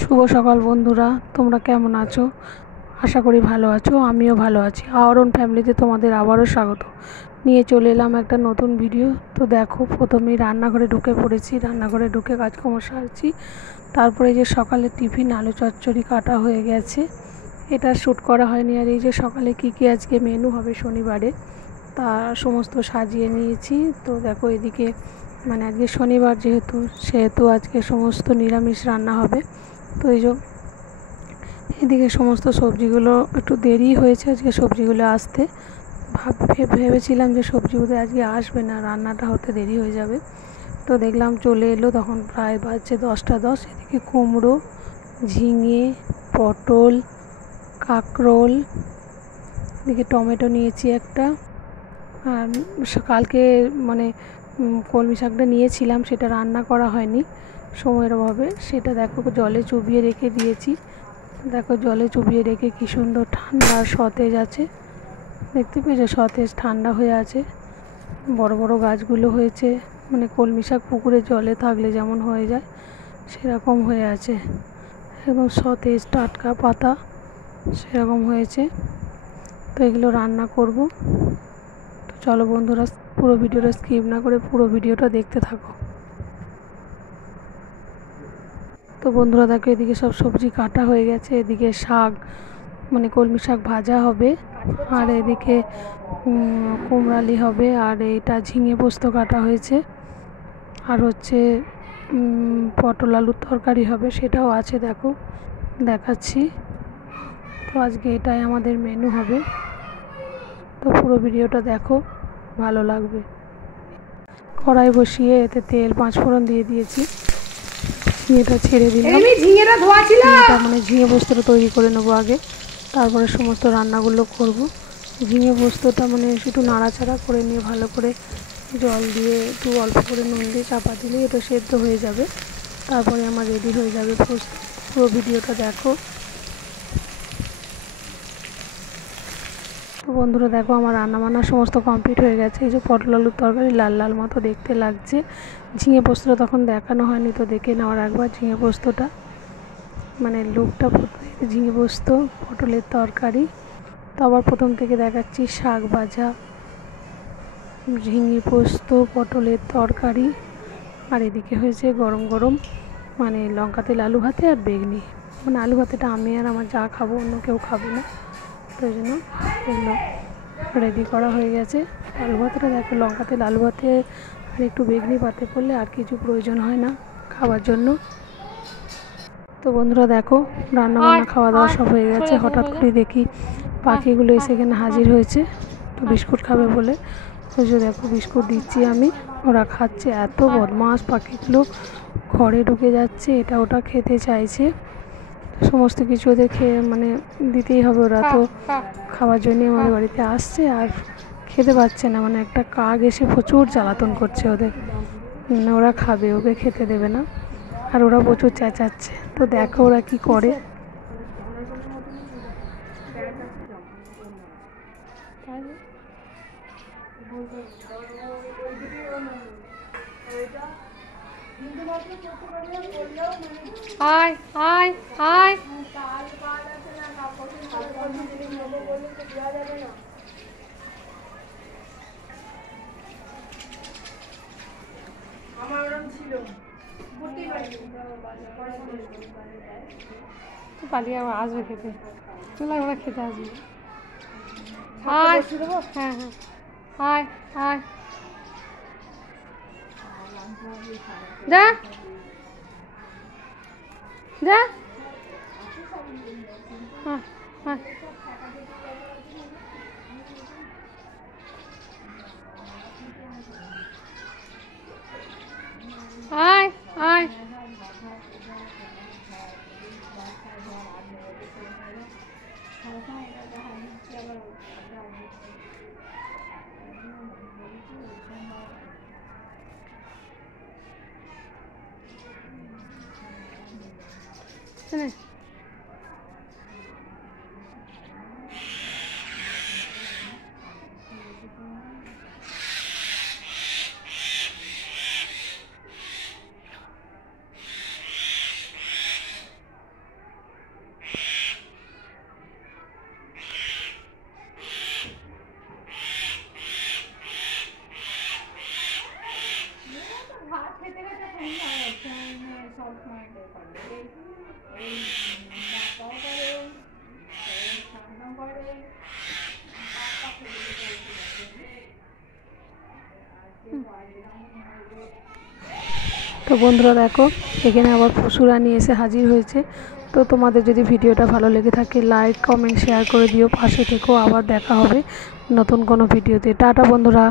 শুভ সকাল বন্ধুরা, তোমরা কেমন আছো? আশা করি ভালো আছো। আমিও ভালো আছি। আওরন ফ্যামিলিতে তোমাদের আবারও স্বাগত। নিয়ে চলে এলাম একটা নতুন ভিডিও। তো দেখো, প্রথমেই রান্নাঘরে ঢুকে পড়েছি। রান্নাঘরে ঢুকে কাজকর্ম সারছি। তারপরে যে সকালে টিফিন আলু চচ্চড়ি কাটা হয়ে গেছে, এটা শ্যুট করা হয়নি। আর এই যে সকালে কী কী আজকে মেনু হবে শনিবারে, তা সমস্ত সাজিয়ে নিয়েছি। তো দেখো, এদিকে আজকে শনিবার সেহেতু আজকে সমস্ত নিরামিষ রান্না হবে। তো এই যে এদিকে সমস্ত সবজিগুলো একটু দেরি হয়েছে আজকে সবজিগুলো আসতে। ভেবেছিলাম যে সবজিগুলো আজকে আসবে না, রান্নাটা হতে দেরি হয়ে যাবে। তো দেখলাম চলে এলো, তখন প্রায় বাজছে 10টা 10। এদিকে কুমড়ো, ঝিঙে, পটল, কাঁকরোল, এদিকে টমেটো নিয়েছি একটা। আর কালকে কলমি শাকটা নিয়েছিলাম, সেটা রান্না করা হয়নি সময়ের অভাবে। সেটা দেখো জলে চুবিয়ে রেখে দিয়েছি। দেখো জলে চুবিয়ে রেখে কী সুন্দর ঠান্ডা আর সতেজ আছে, দেখতে পেয়েছো? সতেজ ঠান্ডা হয়ে আছে। বড় বড় গাছগুলো হয়েছে, কলমি শাক পুকুরে জলে থাকলে যেমন হয়ে যায় সেরকম হয়ে আছে, একদম সতেজ টাটকা পাতা সেরকম হয়েছে। তো এগুলো রান্না করব। তো চলো বন্ধুরা, পুরো ভিডিওটা স্কিপ না করে পুরো ভিডিওটা দেখতে থাকো। তো বন্ধুরা দেখো, এদিকে সব সবজি কাটা হয়ে গেছে। এদিকে শাক কলমি শাক ভাজা হবে, আর এদিকে কুমড়ালি হবে, আর এটা ঝিঙে পোস্ত কাটা হয়েছে, আর হচ্ছে পটল আলুর তরকারি হবে, সেটাও আছে। দেখো দেখাচ্ছি। তো আজকে এটাই আমাদের মেনু হবে। তো পুরো ভিডিওটা দেখো, ভালো লাগবে। কড়াই বসিয়ে এতে তেল 5 ফোড়ন দিয়ে দিয়েছি। ঝিঙেটা ছেড়ে দিলাম। ঝিঙে পোস্তটা তৈরি করে নেবো আগে, তারপরে সমস্ত রান্নাগুলো করব। ঝিঙে পোস্তটা শুধু নাড়াচাড়া করে নিয়ে ভালো করে জল দিয়ে একটু অল্প করে নুন দিয়ে চাপা দিলেই এটা সেদ্ধ হয়ে যাবে। তারপরে আমার রেডি হয়ে যাবে পোস্ত। পুরো ভিডিওটা দেখো। তো বন্ধুরা দেখো, আমার রান্নাবান্না সমস্ত কমপ্লিট হয়ে গেছে। এই যে পটল আলুর তরকারি লাল লাল মতো দেখতে লাগছে। ঝিঙে পোস্তটা তখন দেখানো হয়নি, তো দেখে নেওয়ার একবার ঝিঙে পোস্তটা, লুকটা। ঝিঙে পোস্ত, পটলের তরকারি। তো আবার প্রথম থেকে দেখাচ্ছি শাক ভাজা, ঝিঙে পোস্ত, পটলের তরকারি, আর এদিকে হয়েছে গরম গরম লঙ্কা তেল আলু ভাতে আর বেগনি। আলু ভাতেটা আমি আর আমার যা খাবো, অন্য কেউ খাবে না, তো ওই জন্য এগুলো রেডি করা হয়ে গেছে। আলু ভাতটা দেখো, লঙ্কা তেল আলু ভাতে আর একটু বেগনি পাতে করলে আর কিছু প্রয়োজন হয় না খাওয়ার জন্য। তো বন্ধুরা দেখো, রান্নাবান্না খাওয়া দাওয়া সব হয়ে গেছে। হঠাৎ করে দেখি পাখিগুলো এসে এখানে হাজির হয়েছে, তো বিস্কুট খাবে বলে। ওই যে দেখো বিস্কুট দিচ্ছি আমি, ওরা খাচ্ছে। এত বদমাস পাখিগুলো, ঘরে ঢুকে যাচ্ছে, এটা ওটা খেতে চাইছে। সমস্ত কিছু ওদের খেয়ে দিতেই হবে, ওরা তো খাওয়ার জন্যই আমাদের বাড়িতে আসছে। আর খেতে পাচ্ছে না, একটা কাক এসে প্রচুর জ্বালাতন করছে ওদের। ওরা খাবে, ওকে খেতে দেবে না, আর ওরা প্রচুর চেঁচাচ্ছে। তো দেখো ওরা কি করে। আয় আয় আয় পালিয়ে আবার আসবে খেতে, চলে ওরা খেতে আসবে। আয়, হ্যাঁ হ্যাঁ, আয় আয়, যা যা, হ্যাঁ হ্যাঁ, আয় আয়, শুনে তো বন্ধুরা দেখো এখানে আবার পশুরা নিয়ে এসে হাজির হয়েছে। তো তোমাদের যদি ভিডিওটা ভালো লেগে থাকে লাইক কমেন্ট শেয়ার করে দিও, পাশে থেকো। আবার দেখা হবে নতুন কোনো ভিডিওতে। টাটা বন্ধুরা।